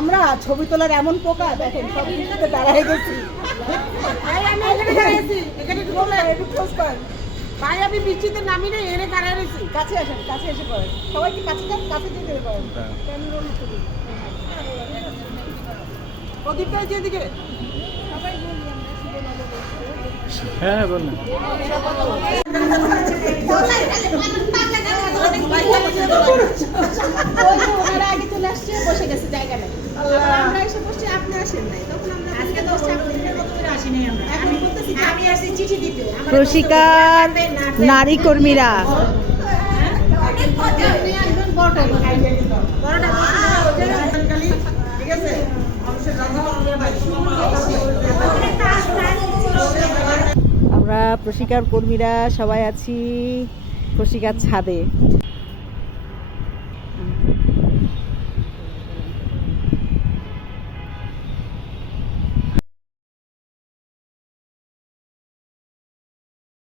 আমরা ছবি তোলার এমন পোকা দেখেন সব কিছুতে দাঁড়ায় গেছি। ভাই আমি এখানে দাঁড়িয়েছি, এখানে একটু বললে একটু খোঁজ করেন। ভাই আমি বৃষ্টিতে নামি না, এখানে দাঁড়িয়ে রয়েছি। কাছে আসেন, কাছে এসে পড়েন। সবাই কি কাছে যান, কাছে যেতে পারেন। প্রদীপটা যেদিকে হ্যাঁ বলুন। ওনারা আগে চলে আসছে, বসে গেছে জায়গা নেই। আমরা এসে বসছি, আপনি আসেন নাই। তখন আমরা আজকে তো আসিনি আমরা। এখন বলতেছি আমি আসছি চিঠি দিতে। প্রশিকার নারী কর্মীরা ঠিক আছে আমরা প্রশিকার কর্মীরা সবাই আছি প্রশিকার ছাদে।